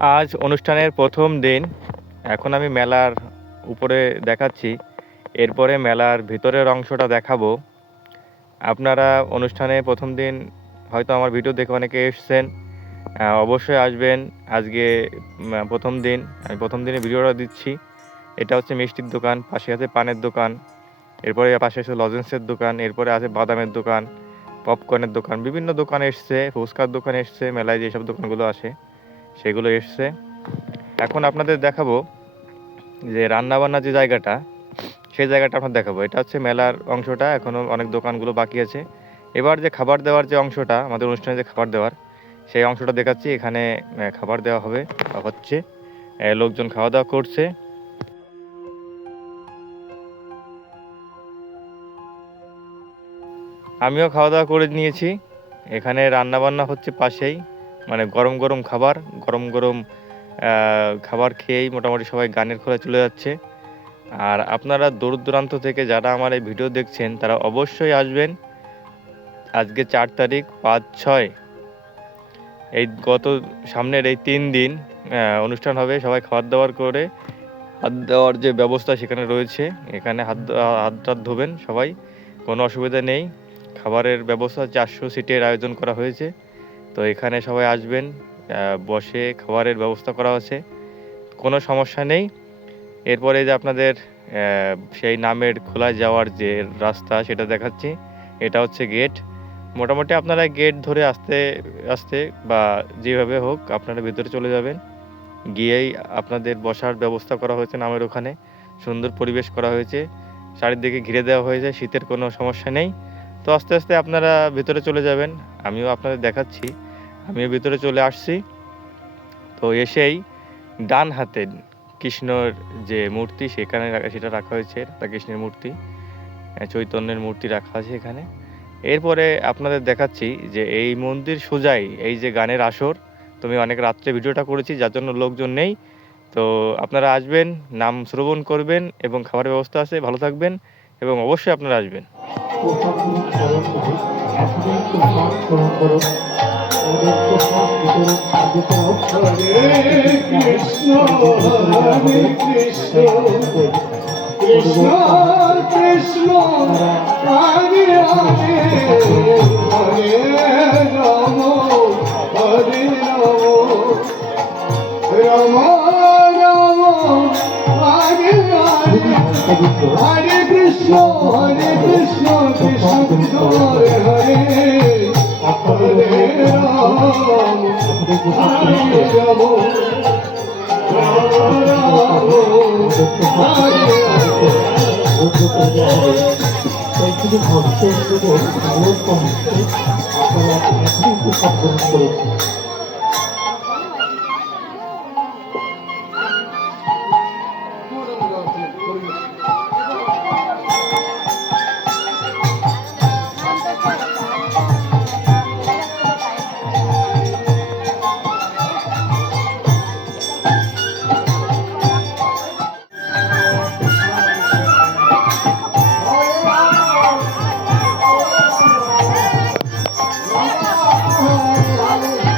আজ অনুষ্ঠানের প্রথম দিন। এখন আমি মেলার উপরে দেখাচ্ছি। এরপরে মেলার ভিতরের অংশটা দেখাবো। আপনারা অনুষ্ঠানে প্রথম দিন হয়তো আমার ভিডিও দেখে অনেকে এসছেন। অবশ্যই আসবেন। আজকে প্রথম দিন, আমি প্রথম দিনে ভিডিওটা দিচ্ছি। এটা হচ্ছে মিষ্টির দোকান, পাশে আছে পানের দোকান, এরপরে পাশে আছে লজেন্সের দোকান, এরপরে আছে বাদামের দোকান, পপকর্নের দোকান, বিভিন্ন দোকান এসছে, ফুচকার দোকান এসছে, মেলায় যেসব দোকানগুলো আসে। সেগুলো এসছে। এখন আপনাদের দেখাবো যে রান্নাবান্না যে জায়গাটা, সেই জায়গাটা আপনার দেখাবো। এটা হচ্ছে মেলার অংশটা এখনও অনেক দোকানগুলো বাকি আছে। এবার যে খাবার দেওয়ার যে অংশটা, আমাদের অনুষ্ঠানে যে খাবার দেওয়ার, সেই অংশটা দেখাচ্ছি। এখানে খাবার দেওয়া হবে হচ্ছে লোকজন খাওয়া দাওয়া করছে। আমিও খাওয়া দাওয়া করে নিয়েছি। এখানে রান্নাবান্না হচ্ছে পাশেই। মানে গরম গরম খাবার, গরম গরম খাবার খেয়েই মোটামুটি সবাই গানের খোলা চলে যাচ্ছে। আর আপনারা দূর দূরান্ত থেকে যারা আমার এই ভিডিও দেখছেন, তারা অবশ্যই আসবেন। আজকে চার তারিখ, পাঁচ ছয়। এই গত সামনের এই তিন দিন অনুষ্ঠান হবে সবাই খাবার দাবার করে। হাত দেওয়ার যে ব্যবস্থা সেখানে রয়েছে, এখানে হাত হাত টাত ধোবেন সবাই, কোনো অসুবিধা নেই। খাবারের ব্যবস্থা চারশো সিটের আয়োজন করা হয়েছে। তো এখানে সবাই আসবেন বসে খাবারের ব্যবস্থা করা আছে কোনো সমস্যা নেই। এরপরে যে আপনাদের সেই নামের খোলা যাওয়ার যে রাস্তা সেটা দেখাচ্ছি, এটা হচ্ছে গেট মোটামুটি আপনারা গেট ধরে আসতে আসতে বা যেভাবে হোক আপনারা ভিতরে চলে যাবেন। গিয়েই আপনাদের বসার ব্যবস্থা করা হয়েছে নামের ওখানে। সুন্দর পরিবেশ করা হয়েছে। চারিদিকে ঘিরে দেওয়া হয়েছে, শীতের কোনো সমস্যা নেই। তো আস্তে আস্তে আপনারা ভিতরে চলে যাবেন, আমিও আপনাদের দেখাচ্ছি, আমিও ভিতরে চলে আসছি। তো এসেই ডান হাতে কৃষ্ণর যে মূর্তি, সেখানে সেটা রাখা হয়েছে, রাধা কৃষ্ণের মূর্তি চৈতন্যের মূর্তি রাখা আছে এখানে। এরপরে আপনাদের দেখাচ্ছি যে এই মন্দির সোজাই, এই যে গানের আসর, তুমি অনেক রাত্রে ভিডিওটা করেছি, যার জন্য লোকজন নেই। তো আপনারা আসবেন, নাম শ্রবণ করবেন এবং খাবার ব্যবস্থা আছে, ভালো থাকবেন এবং অবশ্যই আপনারা আসবেন। প্রসাদগুলো স্মরণ করে এখনই প্রসাদ গ্রহণ করো ওদের প্রসাদ বিতরণ আগে করো হরে কৃষ্ণ কৃষ্ণ কৃষ্ণ কৃষ্ণ হরে হরে হরে রাম হরে রাম রাম রাম হরে কৃষ্ণ হরে কৃষ্ণ কৃষ্ণ কৃষ্ণ হরে। হরে হরে রাম। হরে আপনারা করুন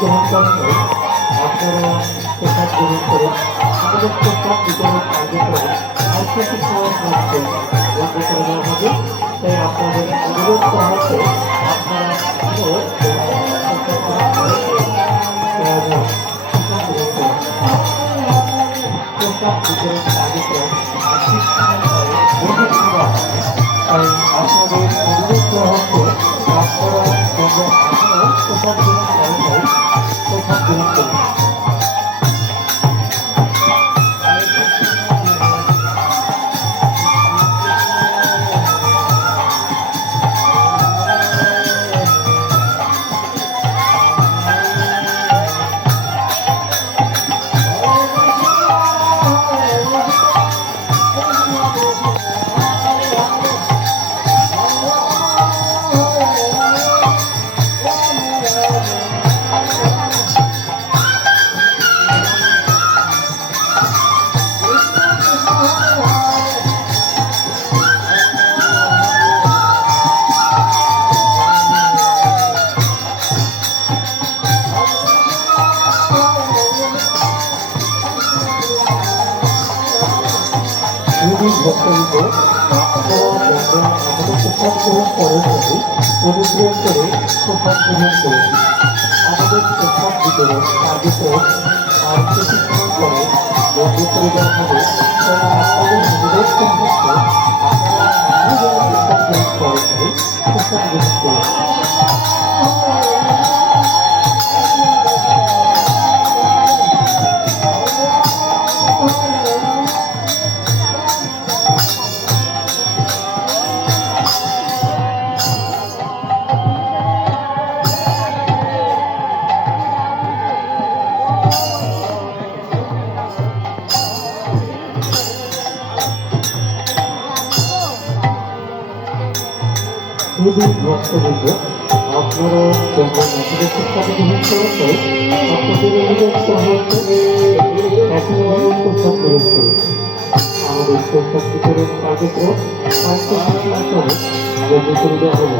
গ্রহণ করেন আপনারা প্রসাদ গ্রহণ করেন আমাদের প্রসাদ বিতরণ কার্যক্রম সাংস্কৃতিক সমাজ লক্ষ্য করা হবে। তাই আপনাদের অনুরোধ করা হচ্ছে, আপনারা প্রসাদ বিতরণ যখন আমাদের প্রসাদ গ্রহণ করেন নাই অনুগ্রহ করে প্রসাদ গ্রহণ করুন আমাদের প্রসাদ বিতরণ কার্যক্রম আর কিছুক্ষণ পরে বন্ধ করে দেওয়া হবে তাই আপনাদের অনুরোধ সম্পর্কে আপনারা প্রসাদ গ্রহণ করেন প্রসাদ গ্রহণ করুন শুধু ভক্তবৃন্দ আপনারা যখন আমাদের প্রসাদ গ্রহণ করেন নাই আপনাদের আমাদের প্রসাদ বিতরণ কার্যক্রম পরে বন্ধ করে দেওয়া হবে।